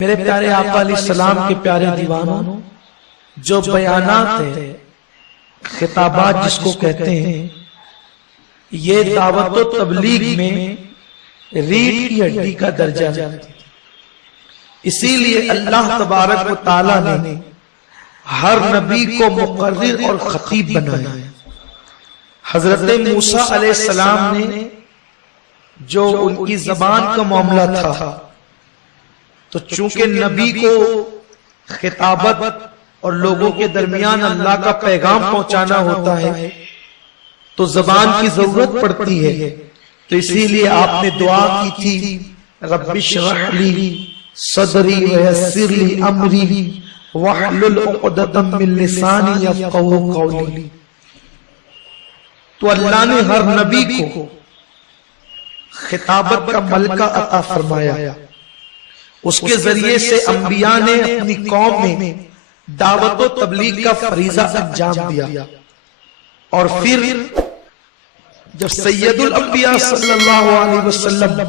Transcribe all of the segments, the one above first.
میرے پیارے آقا علیہ السلام کے پیارے دیوانوں، جو بیانات ہیں، خطابات جس کو کہتے ہیں، یہ دعوت و تبلیغ میں ریڑھ کی ہڈی کا درجہ ہے۔ اسی لیے اللہ تبارک و تعالیٰ نے ہر نبی کو مقرر اور خطیب بنایا۔ حضرت موسیٰ علیہ السلام نے جو ان کی زبان کا معاملہ تھا، تو چونکہ نبی کو خطابت اور لوگوں کے درمیان اللہ کا پیغام پہنچانا ہوتا ہے تو زبان کی ضرورت پڑتی ہے، تو اسی لیے آپ نے دعا کی تھی، رب اشرح لی صدری ویسر لی امری واحلل عقدۃ من لسانی یفقہوا قولی۔ تو اللہ نے ہر نبی کو خطابت کا ملکہ عطا فرمایا، اس کے ذریعے سے انبیاء نے اپنی قوم میں دعوت و تبلیغ کا فریضہ انجام دیا، اور پھر جب سید الانبیاء صلی اللہ علیہ وسلم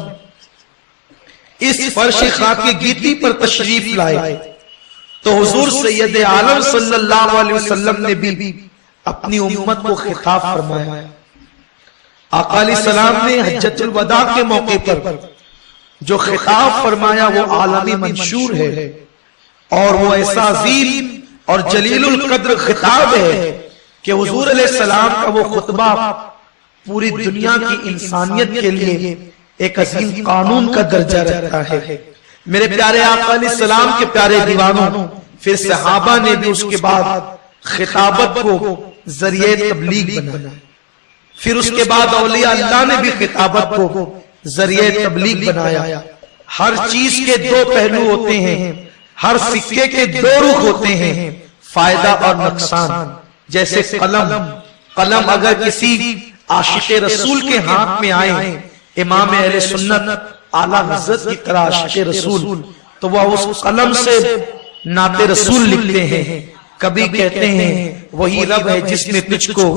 اس فرش خاک گیتی پر تشریف لائے تو حضور سید عالم صلی اللہ علیہ وسلم نے بھی اپنی امت کو خطاب فرمایا۔ آقا علیہ السلام نے حجۃ الوداع کے موقع پر جو خطاب فرمایا وہ عالمی منشور ہے، اور وہ ایسا عظیم اور جلیل القدر خطاب ہے کہ حضور علیہ السلام کا وہ خطبہ پوری دنیا کی انسانیت کے لیے ایک عظیم قانون کا درجہ رکھتا ہے۔ میرے پیارے آقا علیہ السلام کے پیارے دیوانوں، پھر صحابہ نے بھی اس کے بعد خطابت کو ذریعہ تبلیغ بنایا، پھر اس کے بعد اولیاء اللہ نے بھی خطابت کو ذریعہ تبلیغ بنایا۔ ہر چیز کے دو پہلو ہوتے ہیں، ہر سکے کے دو رخ ہوتے ہیں، فائدہ اور نقصان۔ جیسے قلم اگر کسی عاشق رسول کے ہاتھ میں آئے، امام اہل سنت اعلیٰ حضرت کی طرح عاشق رسول، تو وہ اس قلم سے نعت رسول لکھتے ہیں۔ کبھی کہتے ہیں وہی رب ہے جس نے تجھ کو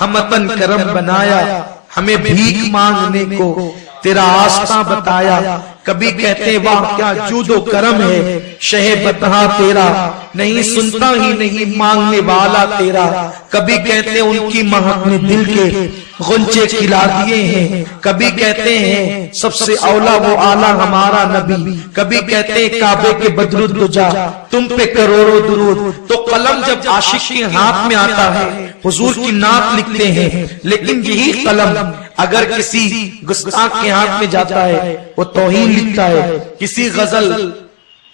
ہمتن کرم بنایا، ہمیں بھیک مانگنے کو تیرا آستاں بتایا۔ کبھی کہتے ہیں واہ کیا جود و کرم ہے شہ بتہا تیرا، نہیں سنتا ہی نہیں مانگنے والا تیرا۔ کبھی کہتے ہیں ان کی مہک نے دل کے غنچے کھلا دیے ہیں، کبھی کہتے ہیں سب سے اولا وہ اعلیٰ ہمارا نبی، کبھی کہتے ہیں کعبے کے بدر الدجا تم پہ کروڑوں درود۔ تو قلم جب عاشق کے ہاتھ میں آتا ہے حضور کی نعت لکھتے ہیں، لیکن یہی قلم اگر کسی گستاخ کے ہاتھ میں جاتا ہے وہ توہین لکھتا ہے، کسی غزل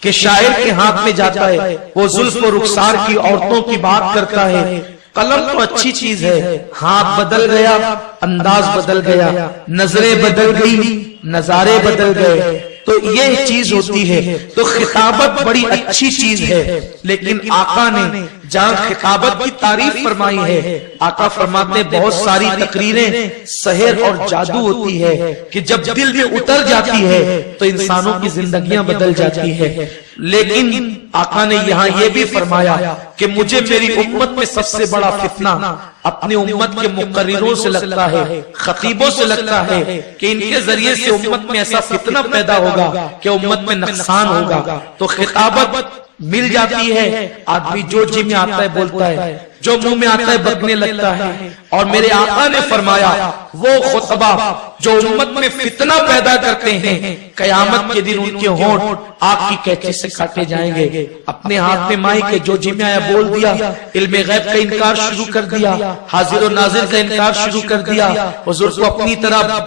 کے شاعر کے ہاتھ میں جاتا ہے وہ زلف و رخسار کی عورتوں کی بات کرتا ہے۔ قلم تو اچھی چیز ہے، ہاتھ بدل گیا انداز بدل گیا، نظریں بدل گئی نظارے بدل گئے، تو یہ چیز ہوتی ہے۔ تو خطابت بڑی اچھی چیز ہے، لیکن آقا نے جہاں خطابت کی تعریف فرمائی ہے، آقا فرماتے ہیں بہت ساری تقریریں سحر اور جادو ہوتی ہے کہ جب دل میں اتر جاتی ہے تو انسانوں کی زندگیاں بدل جاتی ہے۔ لیکن آقا نے یہاں یہ بھی فرمایا کہ مجھے میری امت میں سب سے بڑا فتنہ اپنی امت کے مقرروں سے لگتا ہے، خطیبوں سے لگتا ہے کہ ان کے ذریعے سے امت میں ایسا فتنہ پیدا ہوگا کہ امت میں نقصان ہوگا۔ تو خطابت مل جاتی ہے، آدمی جو جی میں آتا ہے بولتا ہے، جو منہ میں آتا ہے بکنے لگتا ہے، اور میرے آقا نے فرمایا وہ خطبہ جو امت میں فتنہ پیدا کرتے ہیں قیامت کے دن ان کے ہونٹ آگ کی کینچی سے کاٹے جائیں گے۔ اپنے ہاتھ میں مائک ہے، جو جی میں آیا بول دیا، علم غیب کا انکار شروع کر دیا، حاضر و ناظر کا انکار شروع کر دیا، حضور کو اپنی طرح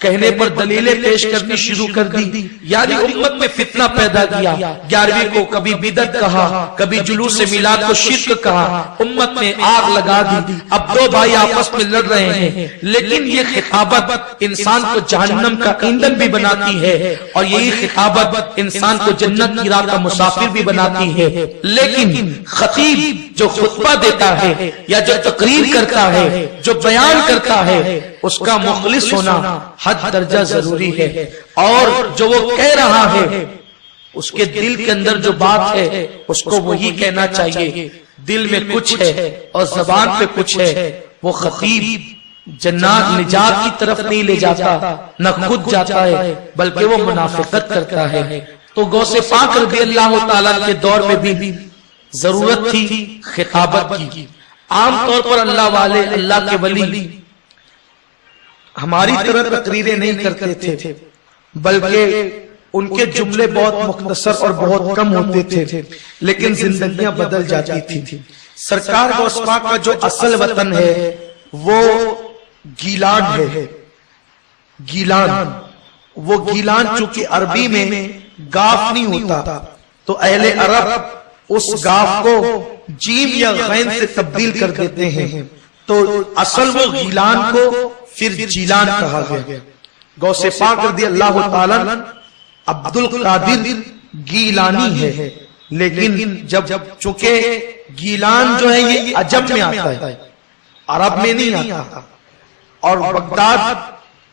کہنے پر دلیلیں پیش کرنی شروع کر دی، یعنی امت میں فتنہ پیدا کیا۔ 11ویں کو کبھی بدعت کہا، کبھی جلوس میلاد کو شرک کہا، امت میں آگ لگا دی۔ اب دو بھائی آپس میں لڑ رہے ہیں، لیکن یہ خطابت انسان کو جہنم کا ایندھن بھی بناتی ہے، اور یہی خطابت انسان کو جنت کی راہ کا مسافر بھی بناتی ہے۔ لیکن خطیب جو خطبہ دیتا ہے یا جو تقریر کرتا ہے، جو بیان کرتا ہے، اس کا مخلص ہونا حد درجہ ضروری ہے، اور جو وہ کہہ رہا ہے اس کے دل کے اندر جو بات ہے اس کو وہی کہنا چاہیے۔ دل میں کچھ ہے اور زبان پہ کچھ ہے، وہ خطیب جنات نجات کی طرف نہیں لے جاتا، نہ خود جاتا ہے بلکہ وہ منافقت کرتا ہے۔ تو غوث پاک رضی اللہ تعالیٰ کے دور میں بھی ضرورت تھی خطابت کی. عام طور پر اللہ والے، اللہ کے ولی ہماری طرح تقریریں نہیں کرتے تھے، بلکہ ان کے جملے بہت مختصر اور بہت کم ہوتے تھے، لیکن زندگیاں بدل جاتی تھی. سرکار غوث پاک کا جو اصل وطن ہے وہ گیلان ہے. گیلان، وہ گیلان چونکہ عربی میں گاف نہیں ہوتا تو اہل عرب اس گاف کو جیم یا غین سے تبدیل کر دیتے ہیں، تو اصل وہ گیلان کو پھر جیلان کہا گیا. غوث پاک رضی اللہ تعالیٰ عبد القادر گیلانی ہے، لیکن جب چونکہ گیلان جو ہے یہ عجم میں آتا ہے، عرب میں نہیں آتا، اور بغداد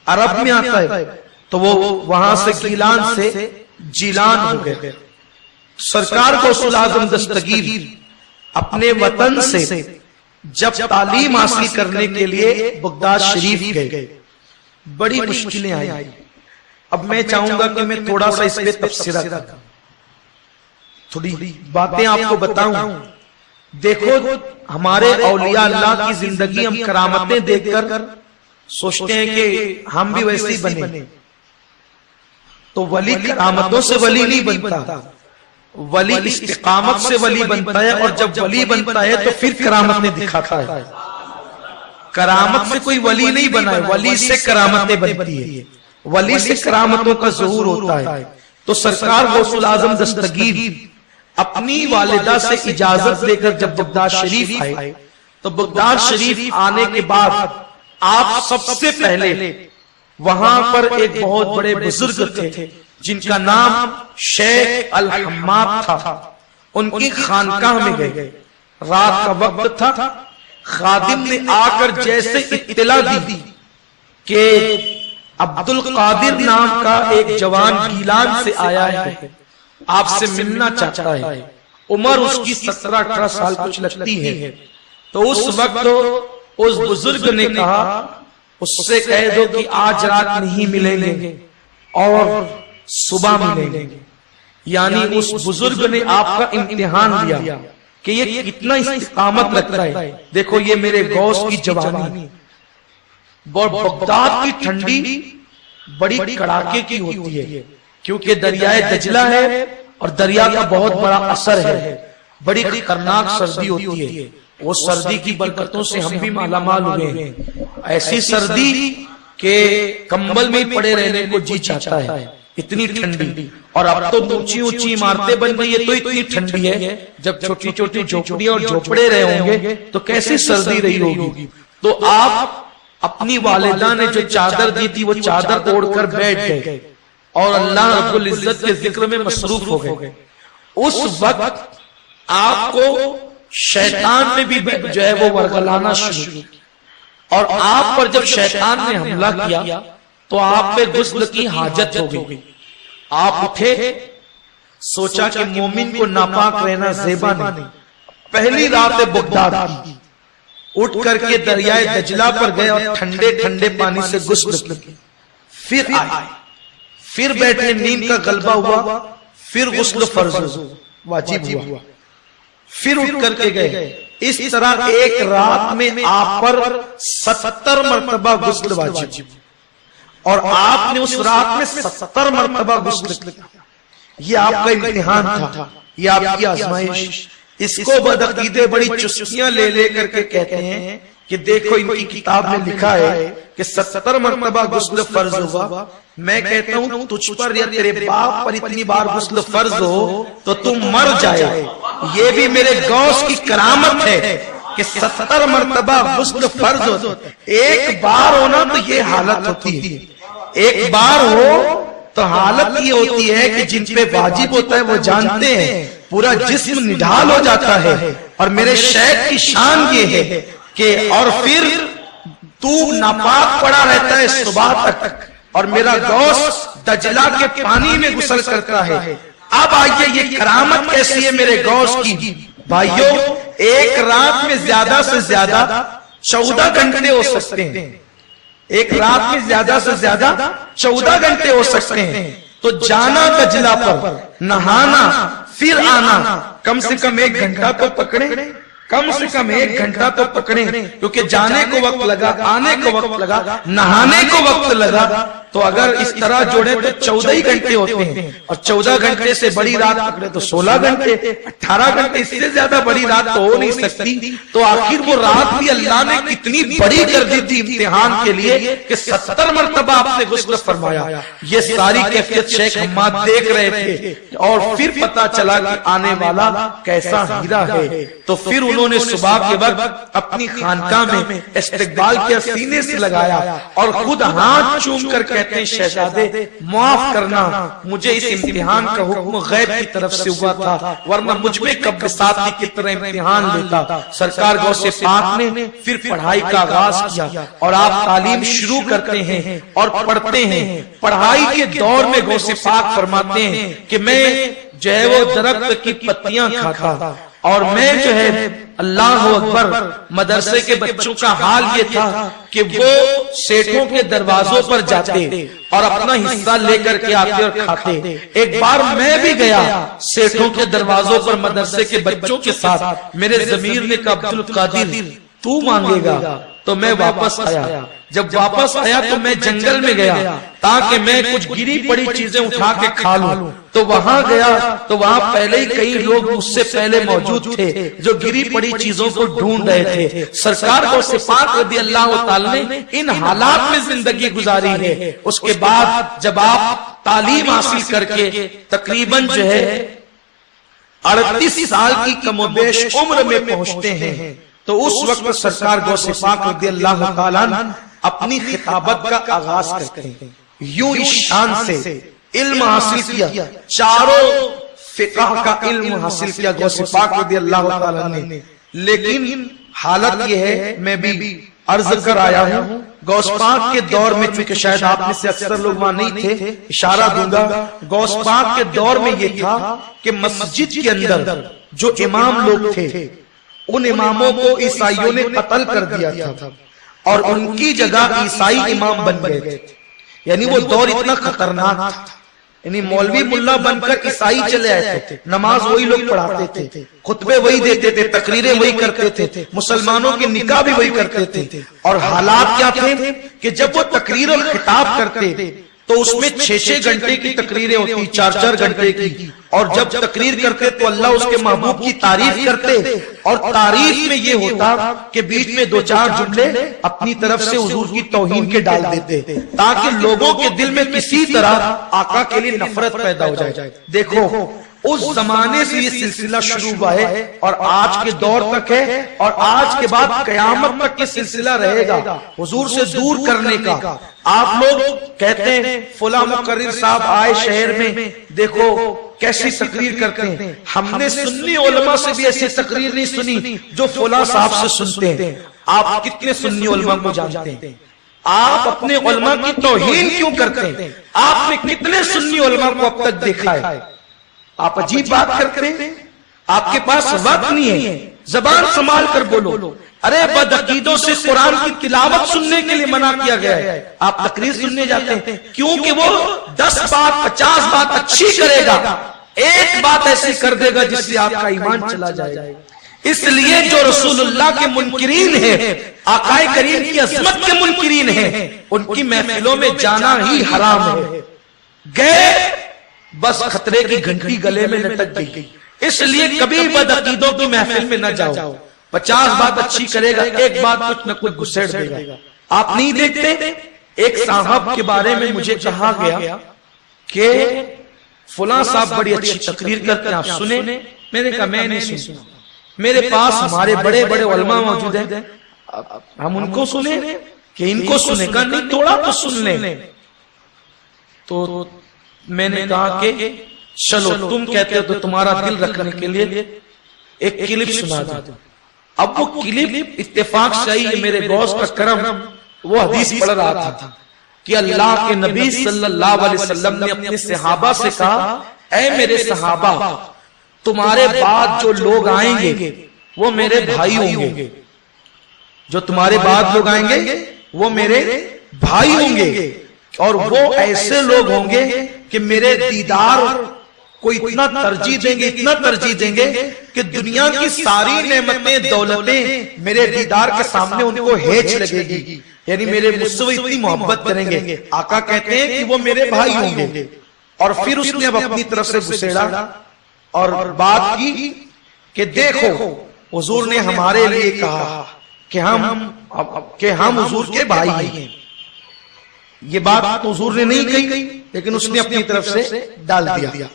عرب میں آتا ہے، تو وہ وہاں سے گیلان سے جیلان ہو گئے. سرکار غوث الاعظم دستگیر اپنے وطن سے جب تعلیم حاصل کرنے کے لیے بغداد شریف گئے، بڑی مشکلیں آئی. اب میں چاہوں گا کہ میں تھوڑا سا اس پہ تبصرہ کروں، تھوڑی باتیں آپ کو بتاؤں. دیکھو ہمارے اولیاء اللہ کی زندگی ہم کرامتیں دیکھ کر سوچتے ہیں کہ ہم بھی ویسے ہی بنے، تو ولی کرامتوں سے ولی نہیں بنتا، ولی استقامت سے ولی بنتا ہے، اور جب ولی بنتا ہے تو پھر کرامتیں دکھاتا ہے. کرامت سے کوئی ولی نہیں بنا ہے، ولی سے کرامتیں بنتی ہے، ولی سے کرامتوں کا ظہور ہوتا ہے. تو سرکار غوث الاعظم دستگیر اپنی والدہ سے اجازت لے کر جب بغداد شریف آئے، تو بغداد شریف آنے کے بعد آپ سب سے پہلے وہاں پر ایک بہت بڑے بزرگ تھے جن کا نام شیخ الحماد تھا. ان کی خانقاہ میں گئے، رات کا وقت تھا. خادم نے آ کر جیسے اطلاع دی کہ عبد القادر نام کا ایک جوان گیلان سے آیا ہے، آپ سے ملنا چاہتا ہے. عمر اس کی 17-18 سال کچھ لگتی ہے. تو اس وقت اس بزرگ نے کہا اس سے کہہ دو کہ آج رات نہیں ملیں گے اور صبح ملیں گے. یعنی اس بزرگ نے آپ کا امتحان لیا کہ یہ کتنا استقامت رکھتا ہے. دیکھو یہ میرے غوث کی جوانی، بغداد کی ٹھنڈی بڑی کڑاکے کی ہوتی ہے کیونکہ دریائے دجلہ ہے اور دریا کا بہت بڑا اثر ہے، بڑی خطرناک سردی ہوتی ہے. وہ سردی کی برکتوں سے ہم بھی مالا مال ہوئے ہیں. ایسی سردی کہ کمبل میں پڑے رہنے کو جی چاہتا ہے، اتنی ٹھنڈی. اور اب تو اونچی اونچی عمارتیں بن گئی ہے تو اتنی ٹھنڈی ہے، جب چھوٹی چھوٹی جھوپڑیاں اور جھوپڑے رہے ہوں گے تو کیسی سردی رہی ہوگی. تو آپ اپنی والدہ نے جو چادر دی تھی وہ چادر اوڑھ کر بیٹھ گئے اور اللہ رب العزت کے ذکر میں مصروف ہو گئے. اس وقت آپ کو شیطان نے بھی جو ہے وہ ورگلانا شروع کی، اور آپ پر جب شیطان نے حملہ کیا تو آپ پہ غسل کی حاجت ہو گئی. آپ اٹھے، سوچا کہ مومن کو ناپاک رہنا زیبا نہیں. پہلی رات بغداد کی، اٹھ کر کے دریائے دجلہ پر گئے اور ٹھنڈے ٹھنڈے پانی سے غسل کیا. پھر آئے، پھر بیٹھے، نیند کا غلبہ ہوا، پھر غسل فرض واجب ہوا، پھر اٹھ کر کے گئے. اس طرح ایک رات میں آپ پر 70 مرتبہ غسل واجب، اور آپ نے اس رات میں 70 مرتبہ غسل کیا. یہ آپ کا امتحان تھا، یہ آپ کی آزمائش. اس کو بدعقیدے بڑی چسکیاں لے لے کر کے کہتے ہیں کہ دیکھو ان کی کتاب میں لکھا ہے کہ 70 مرتبہ غسل فرض ہوا. میں کہتا ہوں تجھ پر یا تیرے باپ پر اتنی بار غسل فرض ہو تو تم مر جائے. یہ بھی میرے غوث کی کرامت ہے کہ 70 مرتبہ غسل فرض ہو. ایک بار ہونا تو یہ حالت ہوتی ہے، ایک بار ہو تو حالت یہ ہوتی ہے کہ جن پہ واجب ہوتا ہے وہ جانتے ہیں، پورا جسم نڈھال ہو جاتا ہے. اور میرے شیخ کی شان یہ ہے کہ اور پھر تو ناپاک پڑا رہتا ہے صبح تک، اور میرا غوث دجلہ کے پانی میں غسل کرتا ہے. اب آئیے یہ کرامت کیسی ہے میرے غوث کی. بھائیو، ایک رات میں زیادہ سے زیادہ 14 گھنٹے ہو سکتے ہیں، ایک رات میں زیادہ سے زیادہ 14 گھنٹے ہو سکتے ہیں. تو جانا دجلہ پر نہانا پھر آنا، کم سے کم 1 گھنٹہ تو پکڑے، کم سے کم 1 گھنٹہ تو پکڑے، کیونکہ جانے کو وقت لگا، آنے کو وقت لگا، نہانے کو وقت لگا، تو اگر اس طرح جوڑے تو 14 ہی گھنٹے ہوتے ہیں، اور 14 گھنٹے سے بڑی رات پکڑے تو 16 گھنٹے، 18 گھنٹے، اس سے زیادہ بڑی رات تو ہو نہیں سکتی۔ تو آخر وہ رات بھی اللہ نے کتنی بڑی کر دی تھی امتحان کے لیے کہ 70 مرتبہ آپ نے غسل فرمایا۔ یہ ساری کیفیت شیخ حماد دیکھ رہے تھے، اور پھر پتا چلا کہ آنے والا کیسا ہیرا ہے۔ تو پھر انہوں نے صبح کے وقت اپنی خانقاہ میں استقبال کیا، سینے سے لگایا، اور خود ہاتھ چوم کر کہتے ہیں شہزادے معاف کرنا، مجھے اس امتحان کا حکم غیب کی طرف سے ہوا تھا، ورنہ مجھ میں کب بساطی کی طرح امتحان لیتا۔ سرکار غوث پاک نے پھر پڑھائی کا آغاز کیا، اور آپ تعلیم شروع کرتے ہیں اور پڑھتے ہیں۔ پڑھائی کے دور میں غوث پاک فرماتے ہیں کہ میں جو ہے وہ درخت کی پتیاں کھاتا، اور میں جو ہے اللہ اکبر، مدرسے کے بچوں کا حال یہ تھا کہ وہ سیٹھوں کے دروازوں پر جاتے اور اپنا حصہ لے کر کے آتے اور کھاتے۔ ایک بار میں بھی گیا سیٹھوں کے دروازوں پر مدرسے کے بچوں کے ساتھ، میرے ضمیر نے کہا عبد القادر تو مانگے گا، تو میں واپس آیا۔ جب واپس آیا تو میں جنگل میں گیا تاکہ میں کچھ گری پڑی چیزیں اٹھا کے کھا لوں۔ تو وہاں گیا تو وہاں پہلے ہی کئی لوگ مجھ سے پہلے موجود تھے جو گری پڑی چیزوں کو ڈھونڈ رہے تھے۔ سرکار غوث پاک رضی اللہ تعالی نے ان حالات میں زندگی گزاری ہے۔ اس کے بعد جب آپ تعلیم حاصل کر کے تقریباً جو ہے 38 سال کی کم و بیش عمر میں پہنچتے ہیں، تو اس وقت سرکار غوث پاک رضی اللہ تعالیٰ اپنی خطابت کا آغاز کرتے ہیں۔ یوں اس شان سے علم حاصل کیا، چاروں فقہ کا علم حاصل کیا غوث پاک رضی اللہ تعالیٰ نے۔ لیکن حالت یہ ہے، میں بھی عرض کر آیا ہوں، غوث پاک کے دور میں، چونکہ شاید آپ میں سے اکثر لوگ وہاں نہیں تھے، اشارہ دوں گا، غوث پاک کے دور میں یہ تھا کہ مسجد کے اندر جو امام لوگ تھے ان اماموں کو عیسائیوں نے قتل کر دیا تھا، اور ان کی جگہ عیسائی امام بن گئے تھے۔ یعنی وہ دور اتنا خطرناک تھا، یعنی مولوی ملا بن کر عیسائی چلے آئے تھے، نماز وہی لوگ پڑھاتے تھے، خطبے وہی دیتے تھے، تقریریں وہی کرتے تھے، مسلمانوں کے نکاح بھی وہی کرتے تھے۔ اور حالات کیا تھے کہ جب وہ تقریر اور خطاب کرتے تو اس میں 6-6 گھنٹے کی تقریریں ہوتی، 4-4 گھنٹے کی، اور جب تقریر کرتے تو اللہ اس کے محبوب کی تعریف کرتے، اور تعریف میں یہ ہوتا کہ بیچ میں 2-4 جملے اپنی طرف سے حضور کی توہین کے ڈال دیتے تاکہ لوگوں کے دل میں کسی طرح آقا کے لیے نفرت پیدا ہو جائے۔ دیکھو اس زمانے سے یہ سلسلہ شروع ہوا ہے اور آج کے دور تک ہے، اور آج کے بعد قیامت تک یہ سلسلہ رہے گا حضور سے دور کرنے کا۔ آپ لوگ کہتے ہیں فلاں مقرر صاحب آئے شہر میں، دیکھو کیسی تقریر کرتے ہیں۔ ہم نے سنی علماء سے بھی ایسی تقریر نہیں سنی جو فلاں صاحب سے سنتے ہیں۔ آپ کتنے سنی علماء کو جانتے ہیں؟ آپ اپنے علماء کی توہین کیوں کرتے ہیں؟ آپ نے کتنے سنی علماء کو اب تک دیکھا ہے؟ آپ عجیب بات کرتے ہیں، آپ کے پاس وقت نہیں ہے، زبان سنبھال کر بولو۔ ارے بدعقیدوں سے قرآن کی تلاوت سننے کے لیے منع کیا گیا ہے، آپ تقریر سننے جاتے ہیں کیونکہ وہ 10 بات 50 بات اچھی کرے گا، ایک بات ایسی کر دے گا جس سے آپ کا ایمان چلا جائے گا۔ اس لیے جو رسول اللہ کے منکرین ہیں، آقا کریم کی عظمت کے منکرین ہیں، ان کی محفلوں میں جانا ہی حرام ہے۔ گئے بس خطرے کی گھنٹی گلے میں لٹک گئی، اس لیے کبھی بدعقیدوں کی محفل میں نہ جاؤ۔ 50 بات اچھی کرے گا، ایک بات کچھ نہ کچھ گھسیڑ دے گا۔ آپ نہیں دیکھتے ایک صاحب کے بارے میں مجھے کہا گیا کہ فلاں صاحب بڑی اچھی تقریر کرتے ہیں، آپ سنیں؟ میں نے کہا میں نہیں سنا، میرے پاس ہمارے بڑے بڑے علماء موجود ہیں، ہم ان کو سنیں کہ ان کو سنیں؟ کہا نہیں، تھوڑا تو سن لیں۔ تو میں نے کہا کہ چلو تم کہتے ہو تو تمہارا دل رکھنے کے لیے ایک کلپ سنا دوں۔ اب وہ کلپ اتفاق سے آئی، میرے غوث کا کرم، وہ حدیث پڑھ رہا تھا کہ اللہ کے نبی صلی اللہ علیہ وسلم نے اپنے صحابہ سے کہا، اے میرے صحابہ، تمہارے بعد جو لوگ آئیں گے وہ میرے بھائی ہوں گے، جو تمہارے بعد لوگ آئیں گے وہ میرے بھائی ہوں گے، اور وہ ایسے لوگ ہوں گے کہ میرے دیدار کو اتنا ترجیح دیں گے کہ دنیا کی ساری نعمتیں دولتیں میرے دیدار کے سامنے ان کو ہیچ لگے گی، یعنی میرے مجھ سے وہ اتنی محبت کریں گے۔ آقا کہتے ہیں کہ وہ میرے بھائی ہوں گے۔ اور پھر اس نے اب اپنی طرف سے گھسیڑا اور بات کی کہ دیکھو حضور نے ہمارے لیے کہا کہ ہم حضور کے بھائی ہیں۔ یہ بات حضور نے نہیں کہی، لیکن اس نے اپنی طرف سے ڈال دیا۔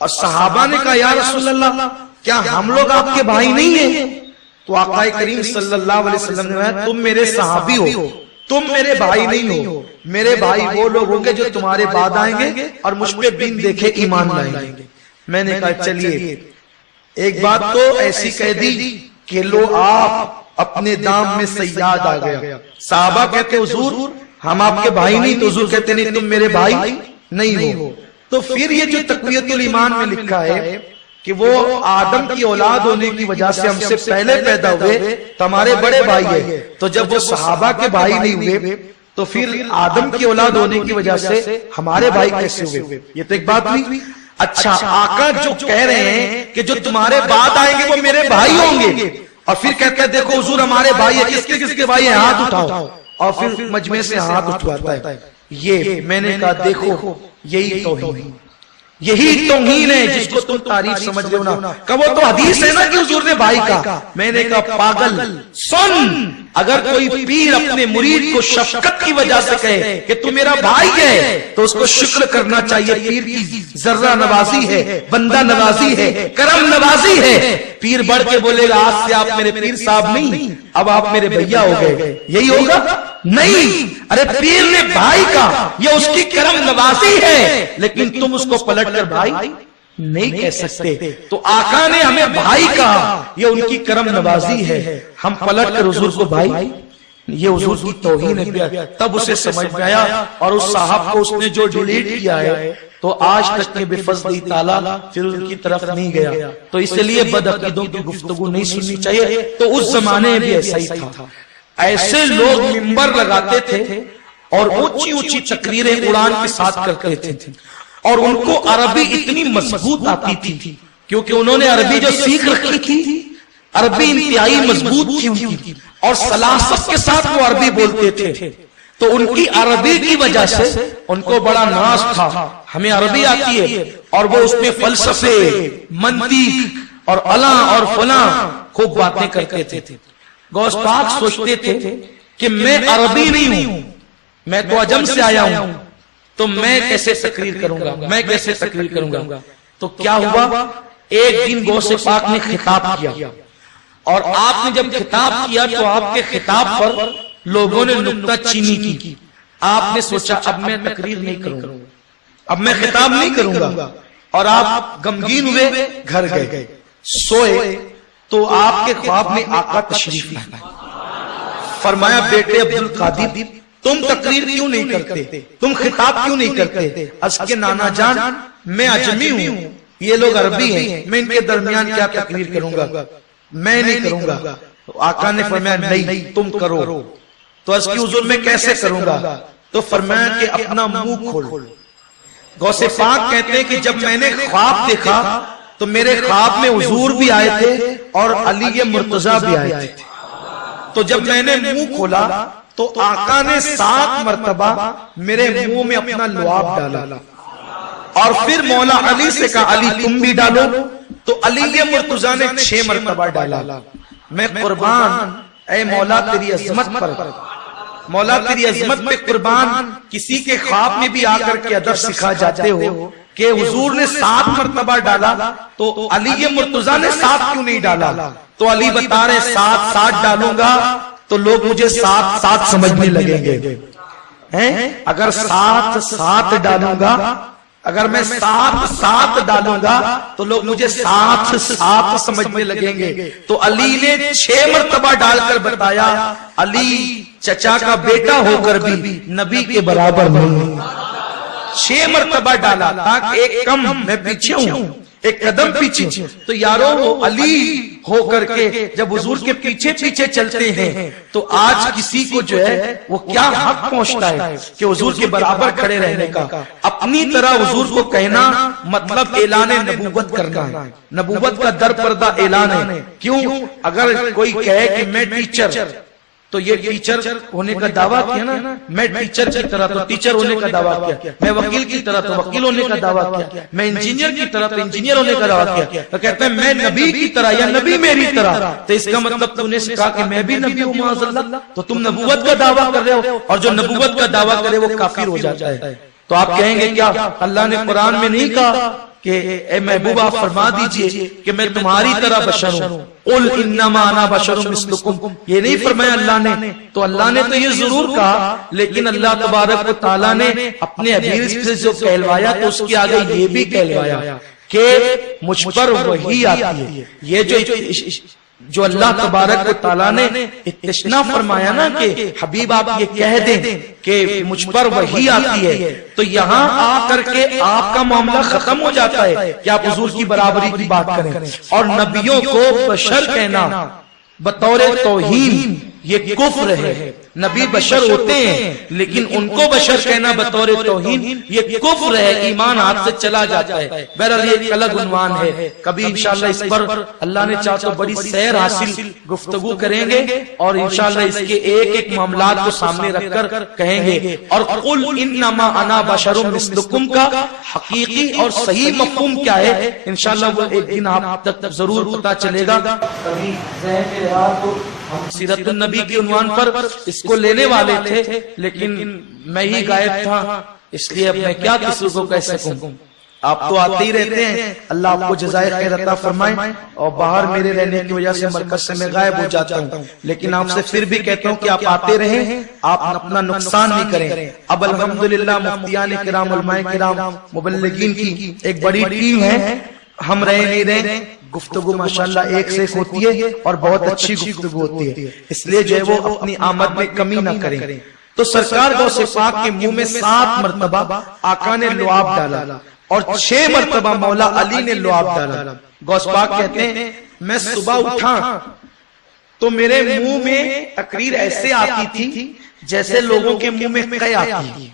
اور صحابہ نے کہا یا رسول اللہ کیا ہم لوگ آپ کے بھائی نہیں ہیں؟ تو آقا کریم صلی اللہ علیہ وسلم نے کہا تم میرے صحابی ہو، تم میرے بھائی نہیں ہو، میرے بھائی وہ لوگ ہوں گے جو تمہارے بعد آئیں گے اور مجھ پہ بن دیکھے ایمان لائیں گے۔ میں نے کہا چلیے ایک بات تو ایسی کہہ دی کہ لو آپ اپنے دام میں صیاد آ گیا۔ صحابہ کہتے حضور ہم آپ کے بھائی نہیں، تو حضور کہتے نہیں تم میرے بھائی نہیں ہو۔ تو پھر یہ جو تقویت الایمان میں لکھا ہے کہ وہ آدم کی اولاد ہونے کی وجہ سے ہم سے پہلے پیدا ہوئے تو ہمارے بڑے بھائی ہیں، تو جب وہ صحابہ کے بھائی نہیں ہوئے تو پھر آدم کی اولاد ہونے کی وجہ سے ہمارے بھائی کیسے ہوئے؟ یہ تو ایک بات ہوئی۔ اچھا آقا جو کہہ رہے ہیں کہ جو تمہارے بعد آئیں گے وہ میرے بھائی ہوں گے، اور پھر کہتے ہیں دیکھو حضور ہمارے بھائی ہیں، کس کے بھائی ہیں ہاتھ اٹھاؤ، اور پھر مجمع سے ہاتھ اٹھواتا ہے۔ یہ میں نے کہا دیکھو یہی توہین ہے جس کو تم تعریف سمجھ رہے ہو نا، کہ وہ تو حدیث ہے نا کہ حضور نے بھائی کا۔ میں نے کہا پاگل سن، اگر کوئی پیر اپنے مرید کو شفقت کی وجہ سے کہے کہ تو میرا بھائی ہے تو اس کو شکر کرنا چاہیے، پیر کی ذرہ نوازی ہے، بندہ نوازی ہے، کرم نوازی ہے۔ پیر بڑھ کے بولے گا آج سے آپ میرے پیر صاحب نہیں، اب آپ میرے بھیا ہو گئے، یہی ہوگا؟ نہیں، ارے پیر نے بھائی کا یہ اس کی کرم نوازی ہے، لیکن تم اس کو پلٹ کر بھائی نہیں کہہ سکتے۔ تو آقا نے ہمیں بھائی کہا، یہ ان کی کرم نوازی ہے، ہم پلٹ کر حضور کو بھائی، یہ حضور کی توہین ہے۔ تب اسے سمجھ میں آیا، اور اس صاحب کو اس نے جو ڈیلیٹ کیا ہے تو آج تک کے بفضل تعالیٰ پھر ان کی طرف نہیں گیا۔ تو اس لیے بد عقیدوں کی گفتگو نہیں سننی چاہیے۔ تو اس زمانے میں بھی ایسا ہی تھا، ایسے لوگ منبر لگاتے تھے اور اونچی اونچی تقریریں اڑان کے ساتھ کرتے تھے، اور ان کو عربی اتنی مضبوط آتی تھی کیونکہ انہوں نے عربی جو سیکھ رکھی تھی، عربی انتہائی مضبوط تھی ان کی، اور سلاست کے ساتھ وہ عربی بولتے تھے۔ تو ان کی عربی کی وجہ سے ان کو بڑا ناز تھا، ہمیں عربی آتی ہے، اور وہ اس میں فلسفے، منطق اور الاں اور فلاں خوب باتیں کرتے تھے۔ غوث پاک سوچتے تھے کہ میں عربی نہیں ہوں، میں تو عجم سے آیا ہوں، تو میں کیسے تقریر کروں گا؟ تو کیا ہوا؟ ایک دن غوث پاک نے خطاب کیا، اور آپ نے جب خطاب کیا تو آپ کے خطاب پر لوگوں نے نکتہ چینی کی۔ آپ نے سوچا اب میں تقریر نہیں کروں گا، اب میں خطاب نہیں کروں گا، اور آپ غمگین ہوئے، گھر گئے، سوئے۔ تو آپ کے خواب میں آقا تشریف لائے، فرمایا بیٹے عبد القادر تم تقریر کیوں نہیں کرتے، تم خطاب کیوں نہیں کرتے؟ اس کے نانا جان میں عجمی ہوں، یہ لوگ عربی ہیں، میں ان کے درمیان کیا تقریر کروں گا، میں نہیں کروں گا۔ تو آقا نے فرمایا نہیں تم کرو۔ تو اس کی حضور میں کیسے کروں گا؟ تو فرمایا کہ اپنا منہ کھول۔ غوث پاک کہتے ہیں کہ جب میں نے خواب دیکھا تو میرے خواب میں حضور بھی آئے تھے اور علی مرتضیٰ بھی آئے تھے۔ تو جب میں نے منہ کھولا تو آقا نے 7 مرتبہ میرے منہ میں اپنا لعاب ڈالا، اور پھر مولا علی سے کہا علی تم بھی ڈالو، تو علی مرتضیٰ نے 6 مرتبہ ڈالا۔ میں قربان اے مولا تیری عظمت پر، مولا تیری عظمت پہ قربان، کسی کے خواب میں بھی آ کر کے ادب سکھا جاتے ہو کہ حضور نے 7 مرتبہ ڈالا تو علی مرتضیٰ نے 7 کیوں نہیں ڈالا؟ تو علی بتا رہے 7 ڈالوں گا تو لوگ مجھے 7 سمجھنے لگیں گے، اگر 7 ڈالوں گا، اگر میں 7 ڈالوں گا تو لوگ مجھے 7 سمجھنے لگیں گے۔ تو علی نے 6 مرتبہ ڈال کر بتایا علی چچا کا بیٹا ہو کر بھی نبی کے برابر نہیں، 6 مرتبہ ڈالا تاکہ ایک کم میں پیچھے ہوں، ایک قدم پیچھے. تو یارو وہ علی ہو کر کے جب حضور کے پیچھے پیچھے چلتے ہیں تو آج کسی کو جو ہے وہ کیا حق پہنچتا ہے کہ حضور کے برابر کھڑے رہنے کا. اپنی طرح حضور کو کہنا مطلب اعلان نبوت کرنا ہے. نبوت کا در پردہ اعلان ہے. کیوں؟ اگر کوئی کہے کہ میں ٹیچر، تو یہ ٹیچر ہونے کا دعویٰ کیا نا. میں ٹیچر کی طرح تو ٹیچر ہونے کا دعویٰ کیا. میں وکیل کی طرح تو وکیل ہونے کا دعویٰ کیا. میں انجینئر کی طرح تو انجینئر ہونے کا دعویٰ کیا. تو کہتے ہیں میں نبی کی طرح یا نبی میری طرح. تو اس کا مطلب تم نے کہا کہ میں بھی نبی ہوں معاذ اللہ. تو تم نبوت کا دعویٰ کر رہے ہو، اور جو نبوت کا دعویٰ کرے وہ کافر ہو جاتا ہے. تو آپ کہیں گے کیا اللہ نے قرآن میں نہیں کہا کہ اے محبوب آپ فرما دیجئے کہ میں تمہاری طرح بشر ہوں؟ قل انما انا بشر مثلکم. یہ نہیں فرمایا اللہ نے. تو اللہ نے تو یہ ضرور کہا، لیکن اللہ تبارک و تعالیٰ نے اپنے حبیب سے جو کہلوایا تو اس کے آگے یہ بھی کہلوایا کہ مجھ پر وحی آتی ہے. یہ جو اللہ تبارک و تعالیٰ نے اتشنا فرمایا نا کہ حبیب آپ یہ کہہ دیں کہ مجھ پر وحی آتی ہے، تو یہاں آ کر کے آپ کا معاملہ ختم ہو جاتا ہے کہ آپ حضور کی برابری کی بات کریں. اور نبیوں کو بشر کہنا بطور توہین یہ کفر ہے. نبی بشر ہوتے ہیں لیکن ان کو بشر کہنا بطور توہین یہ کفر ہے. ایمان ہاتھ سے چلا جاتا ہے. بہرحال یہ ایک الگ عنوان ہے. کبھی انشاءاللہ اس پر اللہ نے چاہا تو بڑی سیر حاصل گفتگو کریں گے اور انشاءاللہ اس کے ایک ایک معاملات کو سامنے رکھ کر کہیں گے. اور قل انما انا بشر مثلکم کا حقیقی اور صحیح مفہوم کیا ہے انشاءاللہ وہ ایک دن آپ تک ضرور پتہ چلے گا. کبھی ذہن میں رہا تو ہم سیرت النبی کی عنوان پر اس کو لینے والے تھے لیکن میں ہی غائب تھا، اس لیے اب میں کیا کسی کو کہہ سکوں. آپ تو آتے ہی رہتے ہیں، اللہ آپ کو جزائے خیر عطا فرمائے. اور باہر میرے رہنے کی وجہ سے مرکز سے میں غائب ہو جاتا ہوں، لیکن آپ سے پھر بھی کہتا ہوں کہ آپ آتے رہیں، آپ اپنا نقصان نہیں کریں. اب الحمدللہ مفتیان کرام، علماء کرام، مبلغین کی ایک بڑی ٹیم ہے. ہم رہے نہیں رہے، گفتگو ماشاءاللہ ایک سے ایک ہوتی ہے اور بہت اچھی گفتگو ہوتی ہے. اس لیے جو ہے وہ اپنی آمد میں کمی نہ کریں. تو سرکار غوث پاک کے منہ میں 7 مرتبہ آقا نے لعاب ڈالا اور 6 مرتبہ مولا علی نے لعاب ڈالا. غوث پاک کہتے ہیں میں صبح اٹھا تو میرے منہ میں تقریر ایسے آتی تھی جیسے لوگوں کے منہ میں قے آتی ہے،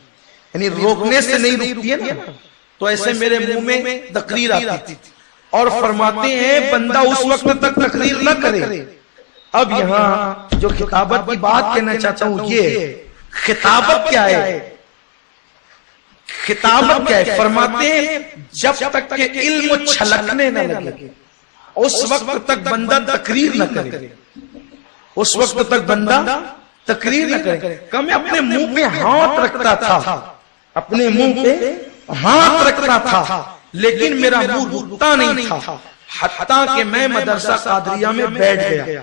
یعنی روکنے سے نہیں رکتی ہے نا، تو ایسے میرے منہ میں تقریر آتی تھی. اور فرماتے ہیں بندہ اس وقت تک تقریر نہ کرے. اب یہاں جو خطابت کی بات کہنا چاہتا ہوں یہ خطابت کیا ہے. خطابت کیا ہے؟ فرماتے ہیں جب تک کہ علم چھلکنے نہ لگے اس وقت تک بندہ تقریر نہ کرے. اس وقت تک بندہ تقریر نہ کرے. میں اپنے منہ پہ ہاتھ رکھتا تھا، اپنے منہ پہ ہاتھ رکھتا تھا لیکن میرا منہ رکتا نہیں تھا، حتیٰ کہ میں مدرسہ قادریہ میں بیٹھ گیا.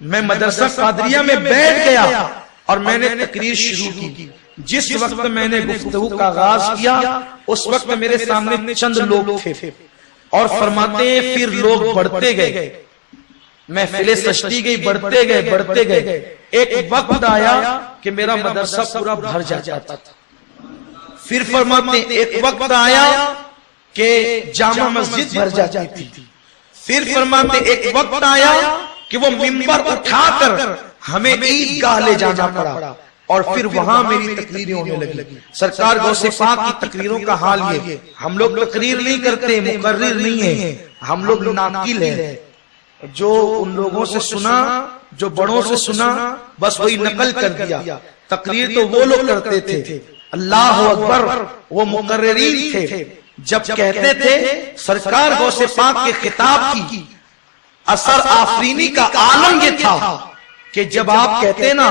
میں مدرسہ قادریہ میں بیٹھ گیا اور میں نے تقریر شروع کی. جس وقت میں نے گفتگو کا آغاز کیا اس وقت میرے سامنے چند لوگ تھے اور فرماتے ہیں پھر لوگ بڑھتے گئے، محفلیں سجتی گئی، بڑھتے گئے. ایک وقت آیا کہ میرا مدرسہ پورا بھر جاتا تھا. پھر فرماتے ہیں ایک وقت آیا کہ جامع مسجد بھر جاتی تھی. پھر فرماتے ایک وقت آیا کہ وہ منبر اٹھا کر ہمیں عیدگاہ لے جانا پڑا اور پھر وہاں میری تقریریں ہونے لگی. سرکار غوث پاک کی تقریروں کا حال یہ، ہم لوگ تقریر نہیں کرتے، مقرر نہیں ہیں، ہم لوگ ناقل ہیں. جو ان لوگوں سے سنا، جو بڑوں سے سنا بس وہی نقل کر دیا. تقریر تو وہ لوگ کرتے تھے، اللہ اکبر، وہ مقررین تھے. جب کہتے تھے سرکار غوث پاک کے خطاب کی اثر آفرینی کا عالم یہ تھا کہ جب آپ کہتے نا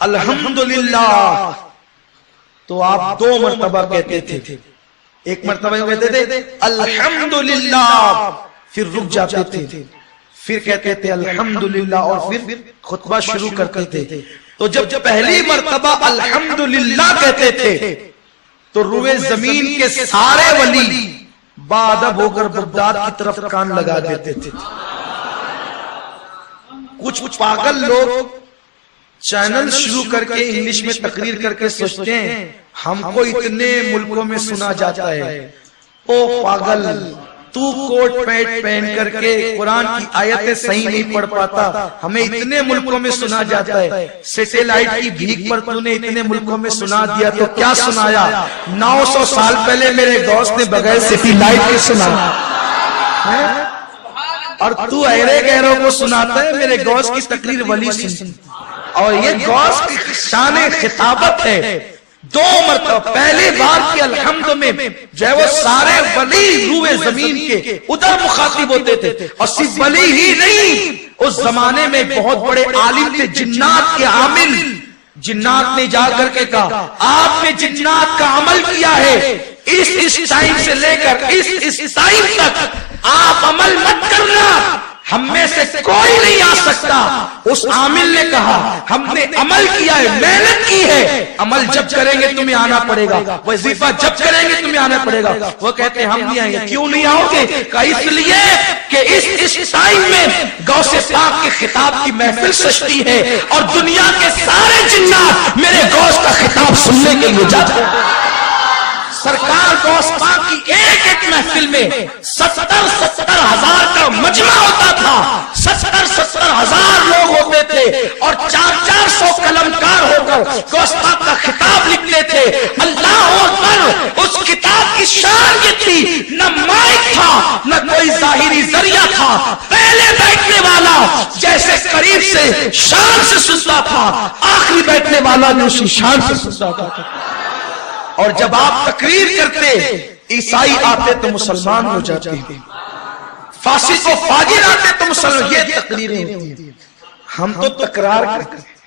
الحمدللہ تو آپ 2 مرتبہ کہتے تھے. ایک مرتبہ کہتے تھے الحمدللہ، پھر رک جاتے تھے، پھر کہتے تھے الحمدللہ اور پھر خطبہ شروع کرتے تھے. تو جب پہلی مرتبہ الحمدللہ کہتے تھے تو روئے زمین کے سارے ولی بادب ہو کر بغداد کی طرف کان لگا دیتے تھے. کچھ پاگل لوگ چینل شروع کر کے انگلش میں تقریر کر کے سوچتے ہیں ہم کو اتنے ملکوں میں سنا جاتا ہے. او پاگل، تو کوٹ پینٹ پہن کر کے قرآن کی آیتیں صحیح نہیں پڑھ پاتا. ہمیں اتنے ملکوں میں سنا جاتا ہے. سیٹلائٹ کی بھیک پر تو نے اتنے ملکوں میں سنا دیا تو کیا سنایا؟ 900 سال پہلے میرے غوث نے بغیر سیٹلائٹ کے سنایا. اور تو اہرے گہروں کو سناتا ہے میرے غوث کی تقریر ولی سن. اور یہ غوث کی شان خطابت ہے. 2 مرتبہ پہلی بار کی الحمد میں جو ہے وہ سارے ولی روئے زمین کے ادھر مخاطب ہوتے تھے. اور صرف ولی ہی نہیں، اس زمانے میں بہت بڑے عالم تھے، جنات کے عامل. جنات نے جا کر کے کہا آپ نے جنات کا عمل کیا ہے، اس ٹائم سے لے کر اس ٹائم تک آپ عمل مت کرنا، ہم میں سے کوئی نہیں آ سکتا. اس عامل نے کہا ہم نے عمل کیا ہے، محنت کی ہے، عمل جب کریں گے تمہیں آنا پڑے گا، وظیفہ جب کریں گے تمہیں آنا پڑے گا. وہ کہتے ہم نہیں آئیں گے. کیوں نہیں آؤ گے؟ کہ اس لیے کہ اس ٹائم میں غوث پاک کے خطاب کی محفل سجتی ہے اور دنیا کے سارے جنات میرے غوث کا خطاب سننے کے لیے جاتے ہیں. سرکار غوث پاک کی ایک محفل میں 70 ہزار کا مجمع ہوتا تھا. 70 ہزار لوگ ہوتے تھے اور 400 قلمکار ہو کر غوث پاک کا خطاب لکھتے تھے. اللہ اکبر. اس کتاب کی شان یہ تھی، نہ مائک تھا نہ کوئی ظاہری ذریعہ تھا. پہلے بیٹھنے والا جیسے قریب سے شان سے سنتا تھا، آخری بیٹھنے والا نے اسی شان سے سنتا تھا. اور جب آپ تقریر کرتے عیسائی آتے تو مسلمان ہو جاتے ہیں، فاسق و فاجر آتے تو مسلمان. یہ تقریریں ہوتی ہیں. ہم تو تکرار کرتے ہیں،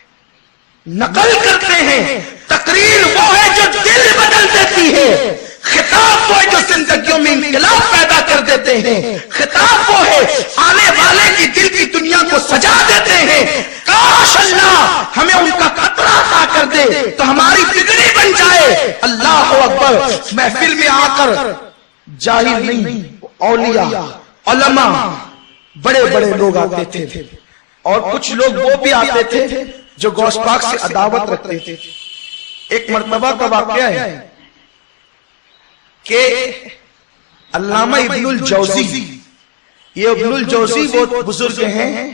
نقل کرتے ہیں. تقریر وہ ہے جو دل بدل دیتی ہے، خطاب وہ ہے جو زندگیوں میں انقلاب پیدا کر دیتے ہیں. خطاب وہ ہے آنے والے کی دل کی دنیا کو سجا دیتے ہیں. کاش اللہ ہمیں ان کا قطرہ عطا کر دے تو ہماری بگڑی بن جائے. اللہ اکبر. محفل میں آ کر جاہل نہیں، اولیاء علماء بڑے بڑے لوگ آتے تھے اور کچھ لوگ وہ بھی آتے تھے جو غوث پاک سے عداوت رکھتے تھے. ایک مرتبہ کا واقعہ ہے کہ علامہ ابن الجوزی، یہ ابن الجوزی وہ بزرگ ہیں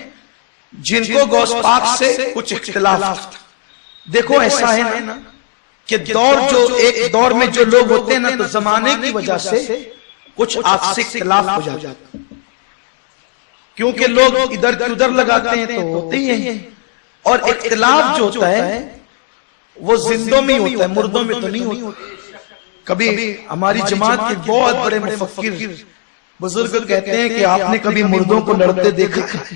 جن کو غوث پاک سے کچھ اختلاف تھا. دیکھو ایسا ہے نا کہ ایک دور میں جو لوگ ہوتے ہیں نا تو زمانے کی وجہ سے کچھ آپسی اختلاف ہو جاتا ہے، کیونکہ لوگ ادھر ادھر لگاتے ہیں تو ہوتے ہی ہیں. اور اختلاف جو ہوتا ہے وہ زندوں میں ہوتا ہے، مردوں میں تو نہیں ہوتا. کبھی ہماری جماعت کے بہت بڑے مفکر بزرگ کہتے ہیں کہ آپ نے کبھی مردوں کو لڑتے دیکھا ہے؟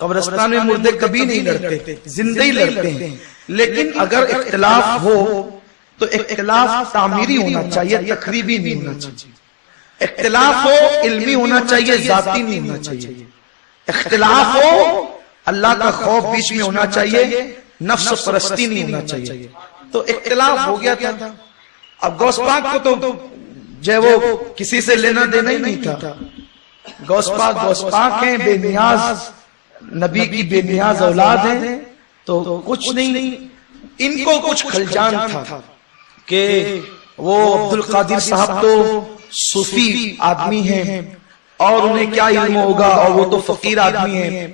قبرستان میں مردے کبھی نہیں لڑتے، زندے ہی لڑتے ہیں. لیکن اگر اختلاف ہو تو اختلاف تعمیری ہونا چاہیے، تقریبی نہیں ہونا چاہیے. اختلاف ہو علمی ہونا چاہیے، ذاتی نہیں ہونا چاہیے. اختلاف ہو اللہ کا خوف بیچ میں ہونا چاہیے، نفس پرستی نہیں ہونا چاہیے. تو اختلاف ہو گیا تھا. اب غوث پاک کو تو جو وہ کسی سے لینا دینا ہی نہیں تھا. غوث پاک ہیں، بے نیاز نبی کی بے نیاز اولاد ہیں، تو کچھ نہیں. ان کو کچھ خلجان تھا کہ وہ عبد القادر صاحب تو صوفی آدمی ہیں اور انہیں کیا علم ہوگا، اور وہ تو فقیر آدمی ہیں،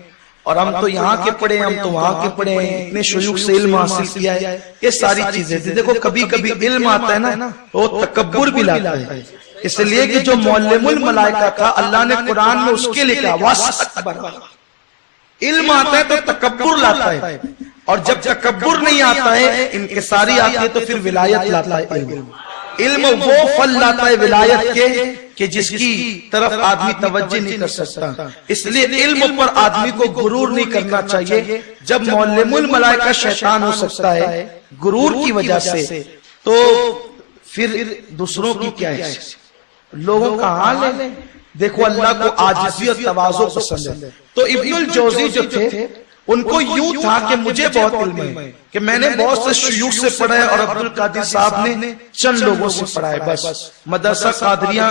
اور ہم تو یہاں کے پڑھے ہم تو وہاں کے پڑھے ہیں، اتنے شیوخ سے علم حاصل کیا ہے. یہ ساری چیزیں تھی. دیکھو کبھی کبھی علم آتا ہے نا وہ تکبر بھی لاتا ہے. اس لیے کہ جو معلم الملائکہ تھا اللہ نے قرآن میں اس کے لیے کہا واسطبر. علم آتا ہے تو تکبر لاتا ہے، اور جب تکبر نہیں آتا ہے انکساری آتی ہے تو پھر ولایت لاتا ہے. علم وہ پھل لاتا ہے ولایت کے کہ جس کی طرف آدمی توجہ نہیں کر سکتا. اس لیے علم پر آدمی کو غرور نہیں کرنا چاہیے. جب معلم الملائکہ شیطان ہو سکتا ہے غرور کی وجہ سے، تو پھر دوسروں کی کیا ہے؟ لوگوں کا حال ہے. دیکھو اللہ کو عاجزی اور تواضع پسند ہے. تو ابن الجوزی جو تھے ان کو یوں تھا کہ مجھے بہت علم ہے، کہ میں نے بہت سے شیوخ سے پڑھا ہے اور عبد القادر صاحب نے چند لوگوں سے پڑھا ہے. بس مدرسہ قادریہ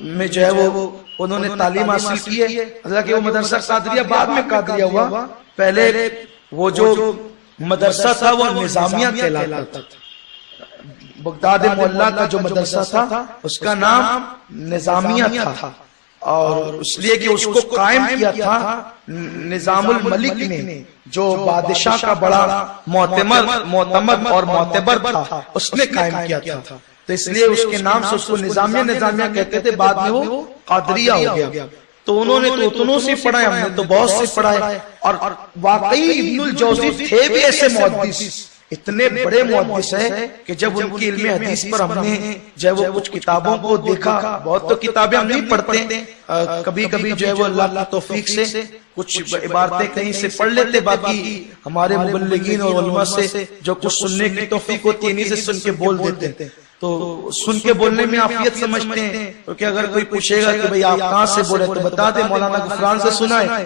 میں جو ہے وہ انہوں نے تعلیم حاصل کی ہے. حالانکہ وہ مدرسہ قادریہ بعد میں قادریہ ہوا، پہلے وہ جو مدرسہ تھا وہ نظامیہ کہلاتا تھا. بغداد معلیٰ کا جو مدرسہ تھا اس کا نام نظامیہ تھا. اور اس لیے کہ اس کو قائم کیا تھا نظام الملک نے، جو بادشاہ کا بڑا معتمد اور معتبر تھا، اس نے قائم کیا تھا، تو اس لیے اس کے نام سے اس کو نظامیہ کہتے تھے، بعد میں وہ قادریہ ہو گیا۔ تو انہوں نے تو اتنوں سے پڑھا ہے، ہم نے تو بہت سے پڑھا ہے، اور واقعی ابن الجوزی تھے بھی ایسے محدث، اتنے بڑے محدث ہیں کہ جب ان کی علم حدیث پر ہم نے جو وہ کچھ کتابوں کو دیکھا، بہت تو کتابیں ہم نہیں پڑھتے، کبھی کبھی جو ہے وہ اللہ کی توفیق سے کچھ عبارتیں کہیں سے پڑھ لیتے، باقی ہمارے مبلغین اور علماء سے جو کچھ سننے کی توفیق ہوتی ہے انہی سے سن کے بول دیتے، تو سن کے بولنے میں عافیت سمجھتے ہیں، کیونکہ اگر کوئی پوچھے گا کہ بھئی آپ کہاں سے بولے تو بتا دیں مولانا غفران سے سنا ہے،